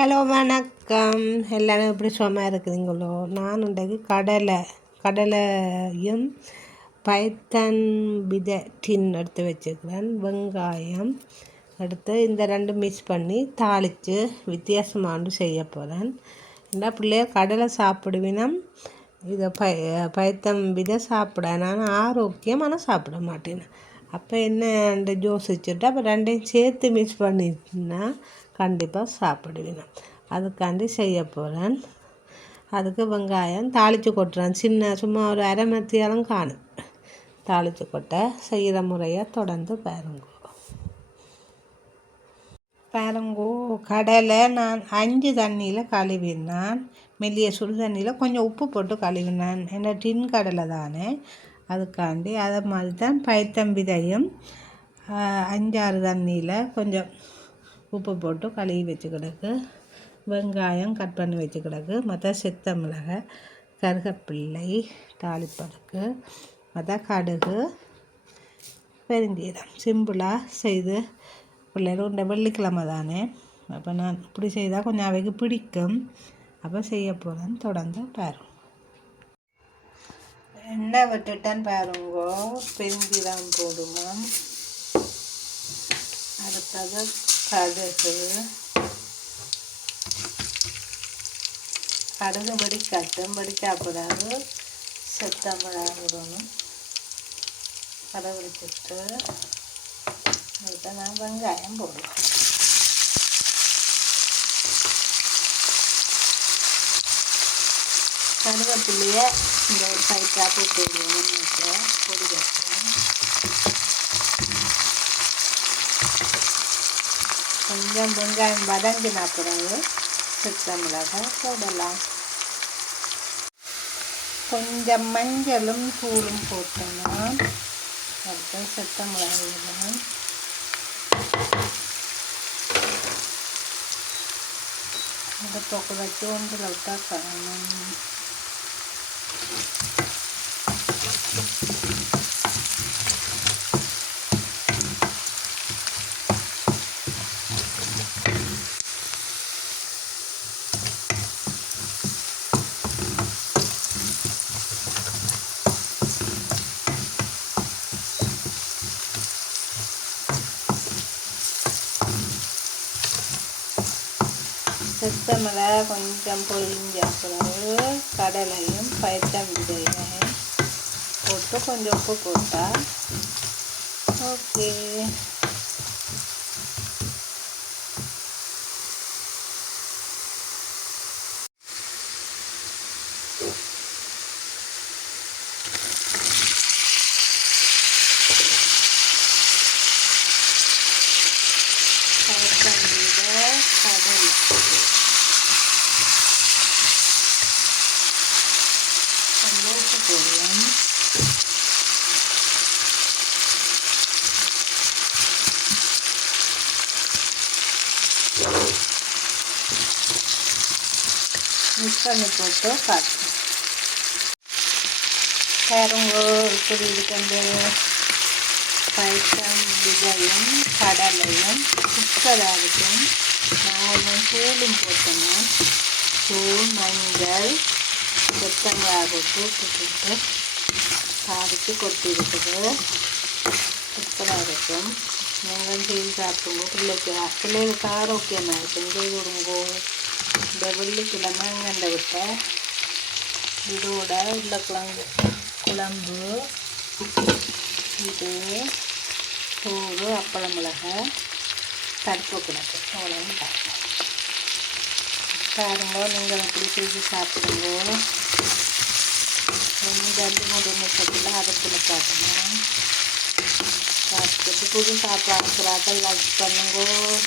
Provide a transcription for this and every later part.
Hello வணக்கம். எல்லாமே எப்படி சும்மா இருக்குதுங்களோ? நான் இன்றைக்கு கடலை. கடலையும் பைத்தன் வித டின் எடுத்து வச்சுக்கிறேன் வெங்காயம் எடுத்து இந்த ரெண்டு மிக்ஸ் பண்ணி தாளித்து வித்தியாசமாண்டு செய்ய போகிறேன் என்ன பிள்ளைய கடலை சாப்பிடுவினம் இதை பை பைத்தம் வித சாப்பிட நான் ஆரோக்கியமான சாப்பிட மாட்டேன். அப்போ என்ன அந்த வச்சுட்டு அப்போ ரெண்டையும் சேர்த்து மிக்ஸ் பண்ணிட்டுனா கண்டிப்பாக சாப்பிடுவேன். அதுக்காண்டி செய்ய போகிறேன் அதுக்கு வெங்காயம் தாளித்து கொட்டுறேன். சின்ன சும்மா ஒரு அரை மத்தியாலும் காணும். தாளித்து கொட்ட செய்கிற முறையை தொடர்ந்து பாருங்க. பாருங்கோ கடலை நான் அஞ்சு தண்ணியில் கழுவினான். மெல்லிய சுடு தண்ணியில் கொஞ்சம் உப்பு போட்டு கழுவினான். என்ன டின் கடலை தானே. அதுக்காண்டி அதை மாதிரி தான் பைத்தம்பிதையும் அஞ்சாறு தண்ணியில் கொஞ்சம் உப்பு போட்டு கழுவி வச்சு கிடக்கு. வெங்காயம் கட் பண்ணி வச்சு கிடக்கு. மற்ற சித்த மிளகாய் கருகப்பிள்ளை தாளிப்பருக்கு மற்ற கடுகு பெருஞ்சீரம் சிம்பிளாக செய்து பிள்ளைகள் உண்டை வெள்ளிக்கிழமை தானே. அப்போ நான் இப்படி செய்தால் கொஞ்சம் அவைக்கு பிடிக்கும். அப்போ செய்ய போகிறேன்னு தொடர்ந்து பாருங்கள் எண்ணெய் விட்டுட்டேன்னு பாருங்க. பிரிஞ்சு தான் போடுவோம் அடுத்தது கடுகு. கடுகு கட்டும் படிக்காப்படாது செத்தமிழாக விடணும் கடை பிடிச்சிட்டு அடுத்த நான் வெங்காயம் போடுவேன் கருவேப்பிலையை இந்த ஒரு சைட்டாக போட்டு விடுவேன் பொடி கட்டுவேன் கொஞ்சம் வெங்காயம் வதங்கின பிறகு செத்த மிளகாய் போடலாம். கொஞ்சம் மஞ்சளும் தூளும் போட்டோம்னா அடுத்து செத்த மிளகாய் விடணும் இந்த தொகை வச்சு ஒன்றில் விட்டா காணும் செத்தமில் கொஞ்சம் பொரிஞ்ச பிறகு கடலையும் பயத்தம் விதையும் போட்டு கொஞ்சம் உப்பு போட்டால் ஓகே கடலை உப்பு போடுவோம் மிக்ஸ் பண்ணி போட்டு காட்டுவோம் பாருங்க இப்படி இருக்கிறது பைத்தம் விதையும் கடலையும் சூப்பராக இருக்கும் நான் கொஞ்சம் தூளும் போட்டோம்னா தூள் மஞ்சள் கொத்தமல்லி போட்டு போட்டு தாளித்து கொட்டிருக்குது சூப்பராக இருக்கும் நீங்கள் செய்து சாப்பிடுங்க பிள்ளைக்கு பிள்ளைகளுக்கு ஆரோக்கியமாக இருக்கும் செய்து விடுங்கோ இந்த வெள்ளிக்கிழமை இங்கண்ட விட்ட இதோட உருளைக்கிழங்கு குழம்பு இது சோறு அப்பளம் மிளகாய் தடுப்பு கிடக்கு கிழங்கு பார்க்கலாம் பாருங்க நீங்கள் எப்படி செஞ்சு சாப்பிடுங்க ரெண்டு அஞ்சு மூணு நிமிஷத்தில் அடுப்பில் காட்டணும் பார்த்துட்டு புது சாப்பாடுக்கிறாக்க லைக் பண்ணுங்க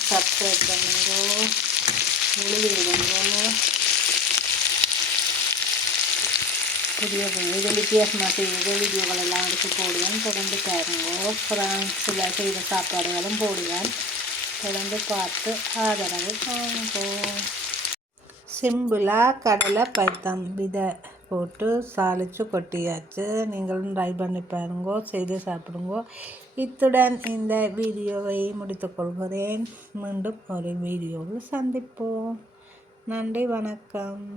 சப்ஸ்கிரைப் பண்ணுங்க எழுதிடுங்க புதிய இது வித்தியாசமாக செய்யுது வீடியோகளெல்லாம் எடுத்து போடுவேன். தொடர்ந்து பாருங்க. ஃப்ரான்ஸில் செய்த சாப்பாடுகளும் போடுவேன். தொடர்ந்து பார்த்து ஆதரவு தாங்கும் சிம்பிளாக கடலை பைத்தம் விதை போட்டு சாளிச்சு கொட்டியாச்சு. நீங்களும் ட்ரை பண்ணி பாருங்கோ செய்து சாப்பிடுங்கோ. இத்துடன் இந்த வீடியோவை முடித்துக்கொள்கிறேன் மீண்டும் ஒரு வீடியோவில் சந்திப்போம். நன்றி வணக்கம்.